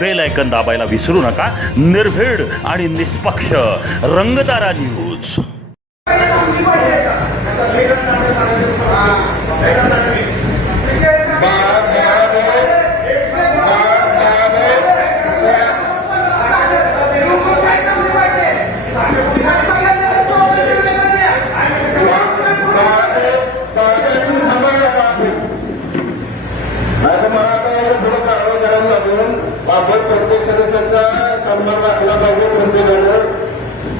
Bell icon दाबायला विसरू नका. निर्भीड आणि निष्पक्ष रंगतारा न्यूज. आपण प्रत्येक सदस्याचा सन्मान राखला पाहिजे. प्रत्येकानं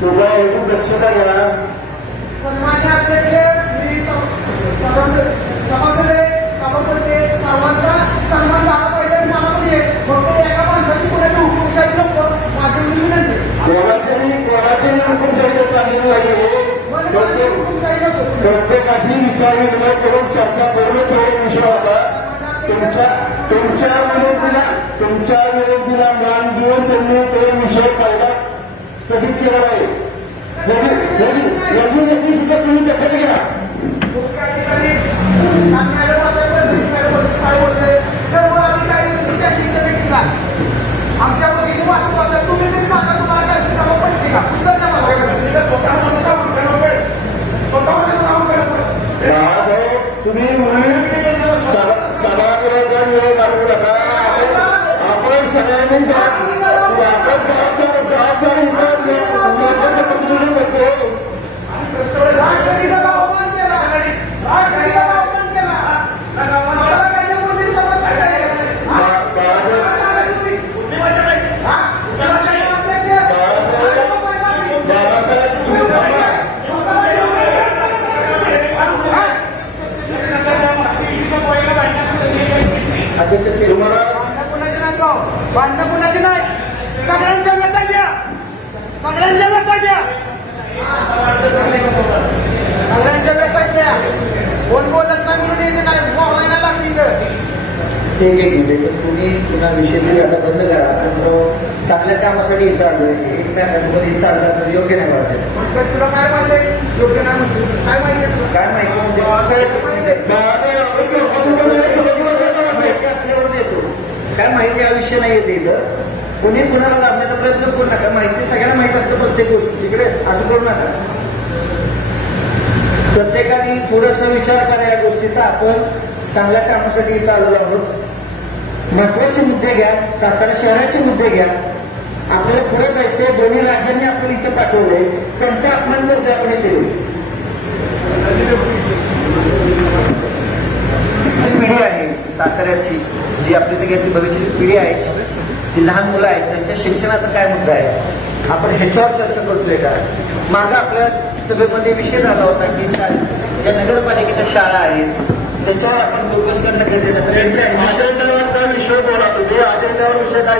तुला एकूण दक्षता घ्या. सन्मान्य अध्यक्ष, सभापती सर्वांचा सन्मान झाला पाहिजे. मला म्हणजे फक्त एका माणसाची कोणाची हुकुमशाही नको. माझी विनंती कोणाची हुकुमशाही चाललेली नाही. प्रत्येकाशी विचार विनिमय करून चर्चा करूनच हा विषय होता. तुमच्या विनंतीला मान देऊन त्यांनी तो विषय पहिला स्थगित केला पाहिजे. सुद्धा तुम्ही दखल घ्या. सर्व अधिकारी आमच्या बघितली वाचत असतात. तुम्ही तरी सांगा तुम्हाला काय सभा पडते का? तुम्ही सभागृहाचा वेळ काढू नका. आपण सगळ्यांनी जबाबदारी भांडणं कुणाची नाही. सगळ्यांच्या मता घ्या. सगळ्यांच्या मता घ्या. सगळ्यांच्या मता घ्या. कोण बोलत नाही म्हणून येते नाही. बोलायला लागतील. ठीक आहे. तुम्ही पुन्हा विषय तरी आता बंद करा. चांगल्या कामासाठी इथं आलोय. एकमेकांमध्ये चाललं तर योग्य नाही वाटत. तुला काय माहिती? योग्य नाही म्हणतो. काय माहिती? काय माहिती म्हणजे माहिती असल्यावर देतो. काय माहिती हा विषय नाही येते इथं. कोणी कुणाला लाभण्याचा प्रयत्न करू नका. माहिती सगळ्यांना माहित असतं प्रत्येक गोष्ट. तिकडे असं करू नका. प्रत्येकाने थोडासा विचार करा या गोष्टीचा. आपण चांगल्या कामासाठी इथं आलेलो आहोत. महत्वाचे मुद्दे घ्या. सातारा शहराचे मुद्दे घ्या. आपल्याला पुढे जायचंय. दोन्ही राज्यांनी आपल्याला इथं पाठवलंय. त्यांचा अपमान करतोय आपण इथे. पिढी आहे साताऱ्याची, जी आपली सगळ्याची भविष्याची पिढी आहे, जी लहान मुलं आहेत, त्यांच्या शिक्षणाचा काय मुद्दा आहे, आपण ह्याच्यावर चर्चा करतोय का? मागं आपल्या सभेमध्ये विषय झाला होता की ज्या नगरपालिकेच्या शाळा आहेत त्याच्यावर आपण फोकस करणं गरजेचं आहे. अजेंडावरचा विषय बोला. तुम्ही अजेंडावर विषय काय